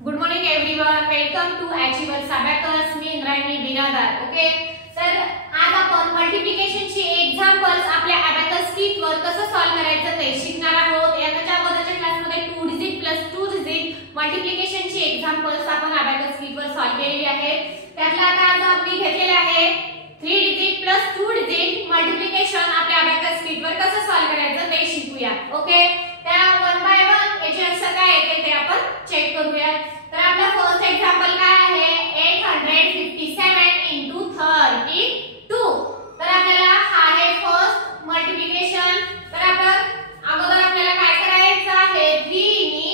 Good morning everyone, welcome to achievers abacus. मी Indrayani Biradar. Okay, तर आज आपण मल्टिप्लिकेशनची एक्झाम्पल्स आपल्या अबॅकस किट वर कसं सॉल्व्ह करायचं ते शिकणार आहोत. याच्या अगोदरच्या क्लासमध्ये 2 डिजिट प्लस 2 डिजिट मल्टिप्लिकेशनची एक्झाम्पल्स आपण अबॅकस किट वर सॉल्व्ह केलेली आहेत. त्यातला आज आपण घेतलेले आहे 3 डिजिट प्लस 2 डिजिट मल्टिप्लिकेशन आपल्या अबॅकस किट वर कसं सॉल्व्ह करायचं ते शिकूया. ओके, त्या वन बाय वन याचे आन्सर काय येते ते आपण चेक करूया. तर आपला फर्स्ट एक्झाम्पल काय आहे, 857 into 32. तर आपल्याला हा आहे फर्स्ट मल्टिप्लिकेशन. तर आपण अगोदर आपल्याला काय करायचं आहे, 3 नी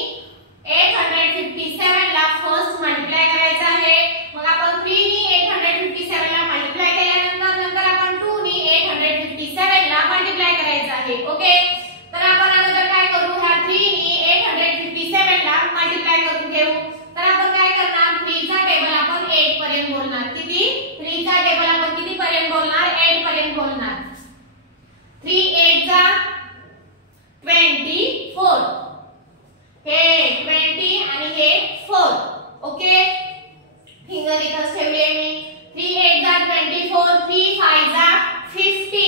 857 ला फर्स्ट मल्टिप्लाय करायचं आहे. मग आपण 3 नी 857 ला मल्टिप्लाय केल्यानंतर नंतर आपण 2 नी 857 ला मल्टिप्लाय करायचं आहे. ओके, तर आपण अगोदर काय करू, ह्या 3 नी 857 ला मल्टिप्लाय करून घेऊ. तर आपण काय करणार, 3 चा टेबल आपण 8 पर्यंत बोलणार. किती? 3 चा टेबल आपण किती पर्यंत बोलणार, 8 पर्यंत बोलणार. 3 8 जा 24, हे 20 आणि हे 4. ओके, फिंगर इथं ठेवले मी. 3 8 जा 24, 3 5 जा 15,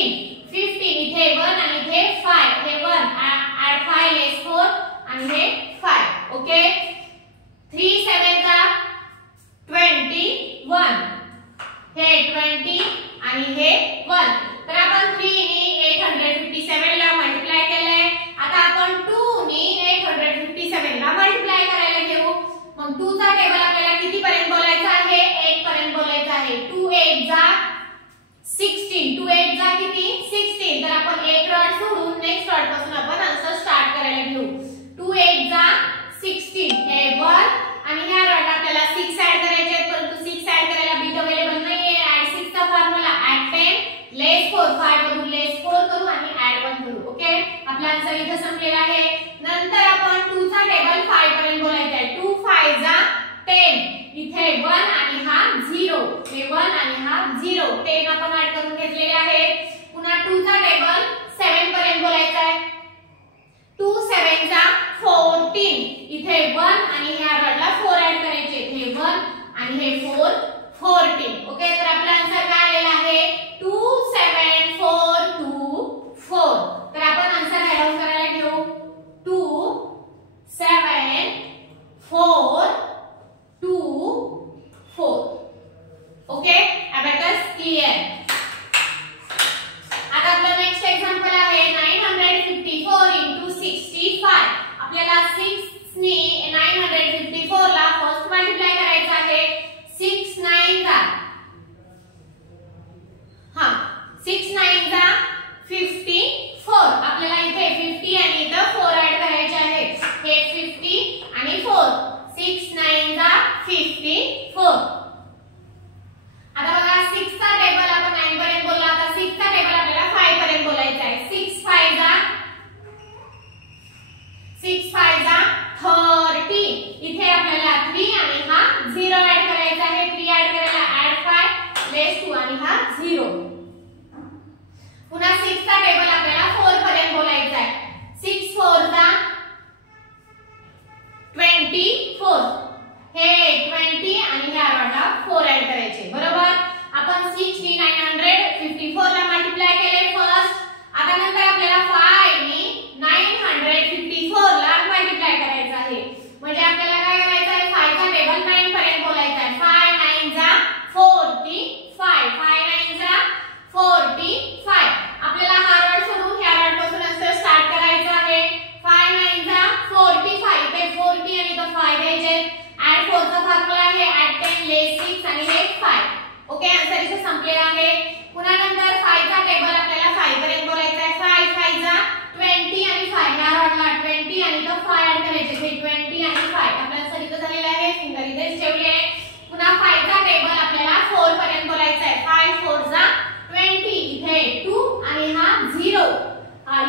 15 इथे 1 आणि इथे 5, हे 1 ऍड 5 लेस 4 आणि हे 5. ओके, 3 7 जा 21, हे 20 आणि हे 1. तर आपण 3 नी 857 ला मल्टिप्लाय केलंय. आता आपण 2 नी 857 ला मल्टिप्लाय करायला घेऊ. मग 2 चा टेबल आपल्याला किती पर्यंत बोलायचा आहे, 8 पर्यंत बोलायचा आहे. 2 8 जा 16, 2 8 जा किती 16. तर आपण एक रॉड सोडून नेक्स्ट रॉड पासून आपण आन्सर स्टार्ट करायला घेऊ. 2 8 जा 16, हे 1 आणि ह्या रॉड आपल्याला 6 ऍड करायचे आहेत, परंतु 6 ऍड करायला बीट अवेलेबल नाहीये. ऍड 6 चा फॉर्म्युला ऍड 10 लेस 4, 5 मधून लेस 4 करू आणि ऍड 1 करू. ओके, आपला आन्सर इथे संपलेला आहे. नंतर आपण 2 चा टेबल 5 पर्यंत बोलायचा आहे. 2 5 जा 10, इथे 1 आणि हा 0, हे 1 आणि हा 0, 10 आपण ऍड करून घेतलेले आहे. पुन्हा 2 चा टेबल 7 पर्यंत बोलायचा आहे. 2 7 जा 14, इथे 1 आणि ह्या रॉडला 4 ऍड करायचे, हे 1 आणि हे 4 14. ओके, तर आपला आन्सर काय आलेला आहे, 2 7 4 2 4. तर आपण आन्सर ऍड करायला घेऊ. 2 7 4 2 4. Okay, abacus clear. आता आपला नेक्स्ट एक्झाम्पल आहे 954 into 65. आपल्याला 6 नी 954 ला फर्स्ट मल्टिप्लाय करायचं आहे. 6 9 जा 6 9 जा 54. आपल्याला इथे 50 आणि इथं 4 ऍड करायचे आहे, हे 50 आणि 4. 6 9 जा 54. आता बघा 6 चा टेबल आपण 9 पर्यंत बोलला. आता 6 चा टेबल आपल्याला 5 पर्यंत बोलायचा आहे. 6 5 जा 6 5 जा 30, इथे आपल्याला 3 आणि हा 0 ऍड करायचा आहे. 3 ऍड करायला ऍड 5 लेस 2 आणि हा 0. पुन्हा 6 चा टेबल आपल्याला 4 पर्यंत बोलायचा आहे. 6 4 जा 24, हे 20 आणि ह्या रॉडला 4 ऍड करायचे. बरोबर, आपण 6 नी 954 ला मल्टिप्लाय केले फर्स्ट. आता नंतर आपल्याला 5 नी 954 ला मल्टिप्लाय करायचं आहे. म्हणजे आपल्याला काय करायचं आहे, 5 चा टेबल 9 पर्यंत बोलायचा आहे. 5 9 जा 45, 5 9 जा 45. आपल्याला हा रॉड सोडून ह्या रॉड पासून आन्सर स्टार्ट करायचं आहे. 5 9 जा 45, ते 40 आणि तो 5 घ्यायचे. ऍड 4 चा फॉर्म्युला आहे ऍड 10 लेस 6 आणि हे 5. ओके, आन्सर इथे संपलेला आहे. पुन्हा नंतर 5 चा टेबल आपल्याला 5 पर्यंत बोलायचा आहे. 5 5 जा 20 आणि 5, ह्या रॉडला 20 आणि तो 5 ऍड करायचे, हे 20 आणि 5. आपला आन्सर इथे झालेला आहे, फिंगर इथेच ठेवली आहे. पुन्हा 5 चा टेबल आपल्याला 4 पर्यंत बोलायचा आहे. 5 4 जा 20, इथे 2 आणि हा 0,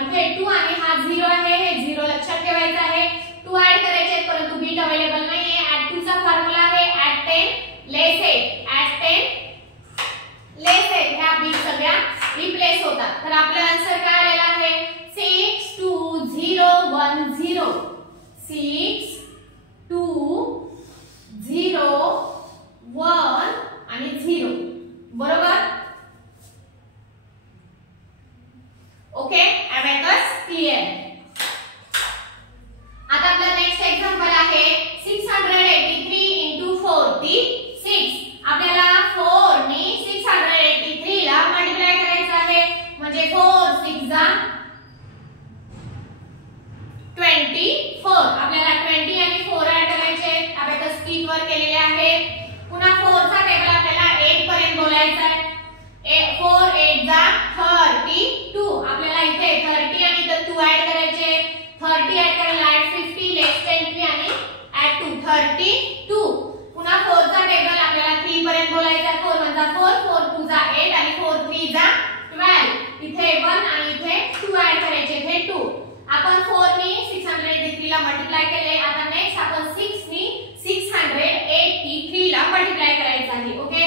इथे 2 आणि हा 0 आहे, हे 0 लक्षात ठेवायचं आहे. 2 ऍड करायचे परंतु बीट अवेलेबल नाहीये. ऍड 2 चा फॉर्म्युला आहे ऍड 10 लेस 8, ऍड 10 लेस 8, ह्या बीट सगळ्या रिप्लेस होतात. तर आपला आन्सर काय आलेला आहे, 6 2 0 1 0. 6 2 32. पुन्हा 4 चा टेबल आपल्याला 3 पर्यंत बोलायचा. 4 वन जा 4, 4 टू जा 8 आणि 4 थ्री जा 12. इथे 1 आणि इथे 2 ऍड करायचे. इथे 2. आपण 4 नी 683 ला मल्टिप्लाय केले. आता नेक्स्ट आपण 6 नी 683 ला मल्टिप्लाय करायचं आहे. ओके,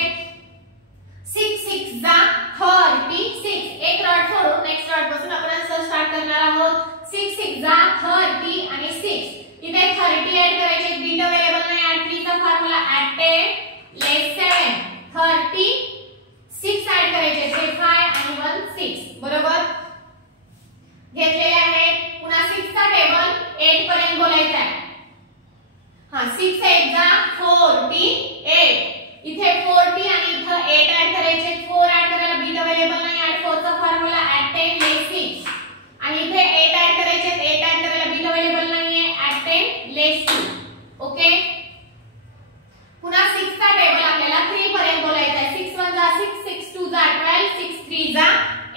6 6 जा 36. एक रॉड सोडून नेक्स्ट रॉड पासून आपण आन्सर स्टार्ट करणार आहोत. 6 6 जा 30 आणि 6 इथे 30 ऍड करायचे. बीट अवेलेबल नाही. ऍड 3 चा फॉर्म्युला ऍड 10 लेस 7 30 6 ऍड करायचे. 5 आणि 1 6. बरोबर घेतलेले आहे. पुन्हा 6 चा टेबल 8 पर्यंत बोलायचा आहे. 6 1 जा 48. इथे 40 आणि इथे 8 ऍड करायचे. 4 ऍड करायला बीट अवेलेबल नाही. ऍड 4 चा फॉर्म्युला ऍड 10 लेस 6 आणि इथे 8 ऍड करायचे. 8 ऍड करायला बीट अवेलेबल नाहीये. ऍड 10 लेस 2. ओके, पुन्हा 6 चा टेबल आपल्याला 3 पर्यंत बोलायचा आहे. 6 1 जा 6, 6 2 जा 12, 6 3 जा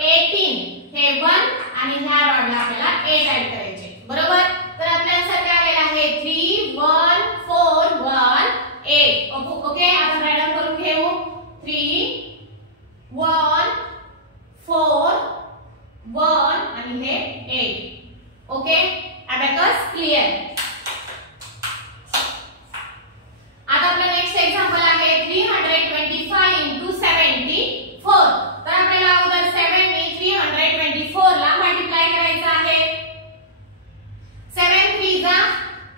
18. हे 1 आणि ह्या रॉडला आपल्याला 8 ऍड करायचे. बरोबर, तर आपल्या आन्सर काय आलेला आहे 3 1 4 1 8. ओके, आपण राईट डाऊन करून घेऊ. 3 1 4 1 आणि हे 8. Okay, abacus clear. आता आपला नेक्स्ट एक्झाम्पल आहे 325 into 74. तर आपल्याला अगोदर 7 नी 324 ला मल्टिप्लाय करायचं आहे. 7 3 जा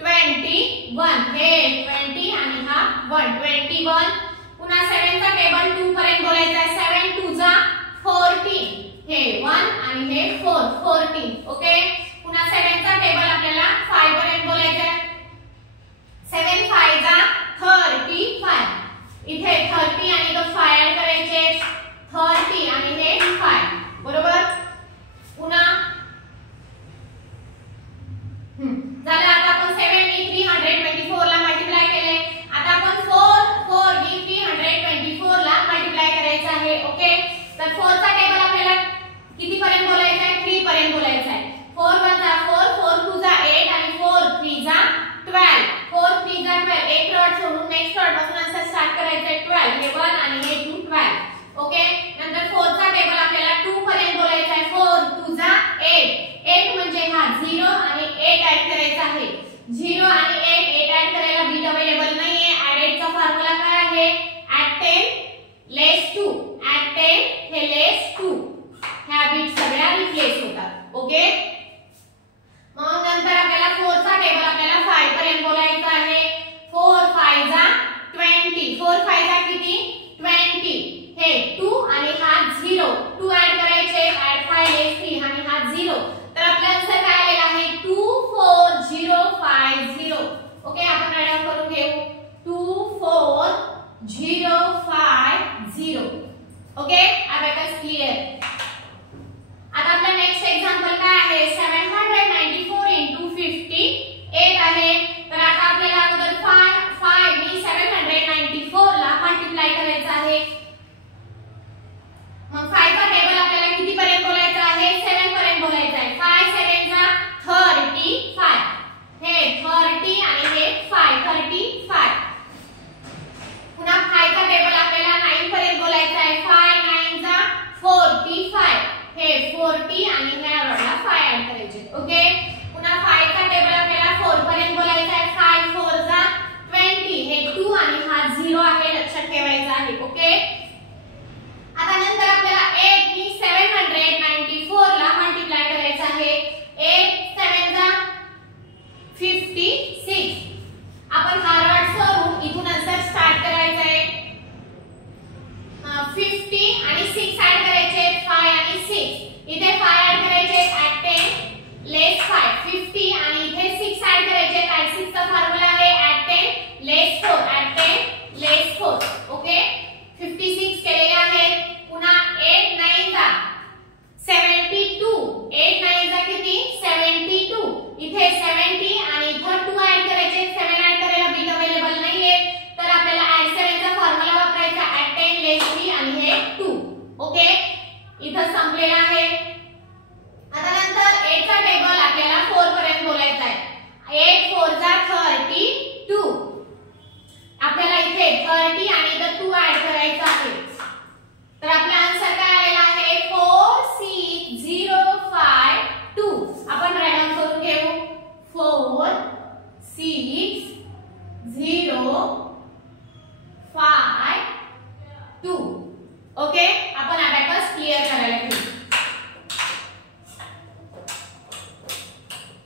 21. हे 20 आणि हा 1 21. पुन्हा 7 चा टेबल 2 पर्यंत बोलायचा आहे. 7 2 जा 14. हे 1 आणि हे 4 14. ओके, पुन्हा 7 चा टेबल आपल्याला 5 पर्यंत बोलायचा आहे. 7 5 जा 35. इथे 30 आणि तो 5 ऍड करायचे. 30 आणि हे 5. बरोबर, पुन्हा झालं. आता आपण 7 नी 324 ला मल्टिप्लाय केले. आता आपण 4 नी 324 ला मल्टिप्लाय करायचं आहे. ओके, तर 4 चा टेबल आपल्याला किती पर्यंत बोलायचा आहे 3 पर्यंत बोलायचा आहे. 4 1 जा 4, 4 2 जा 8 आणि 4 3 जा 12. 4 3 जा 12 052. ओके, आपण अबॅकस क्लिअर करायला घेऊ.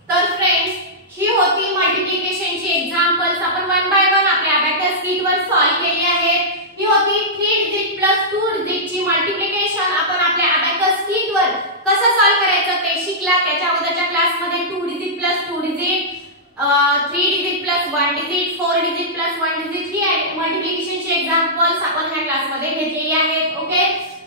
तर फ्रेंड्स, ही होती मल्टिप्लिकेशनची एक्झाम्पल्स. आपण वन बाय वन आपल्या अबॅकस शीट वर सॉल्व्ह केली आहेत. ही होती 3 डिजिट प्लस 2 डिजिट ची मल्टिप्लिकेशन. आपण आपल्या अबॅकस शीट वर कसं सॉल्व्ह करायचं ते शिकला. त्याच्या अगोदरच्या क्लासमध्ये 2 digit plus 2 digit, 3 digit plus 1 digit, 4 digit plus 1 digit ही मल्टिप्लिकेशनची एक्झाम्पल्स आपण ह्या क्लासमध्ये घेतलेली आहेत. ओके,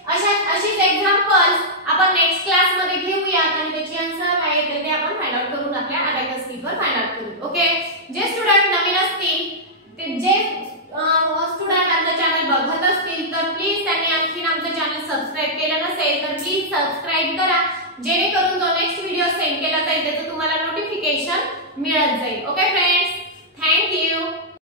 अशीच एक्झाम्पल्स आपण नेक्स्ट क्लासमध्ये घेऊयात आणि त्याची आन्सर काय येते ते आपण फाइंड आउट करून आपल्या अबॅकस शीट वर फाइंड आउट करू. ओके, जे स्टुडंट नवीन असतील, ते जे स्टुडंट आमचं चॅनल बघत असतील तर प्लीज त्यांनी आणखी आमचं चॅनल सबस्क्राइब केलं नसेल तर प्लीज सबस्क्राइब करा, जेणेकरून जो नेक्स्ट व्हिडिओ सेंड केला जाईल त्याचं तुम्हाला नोटिफिकेशन मिळत जाईल. Okay friends, thank you.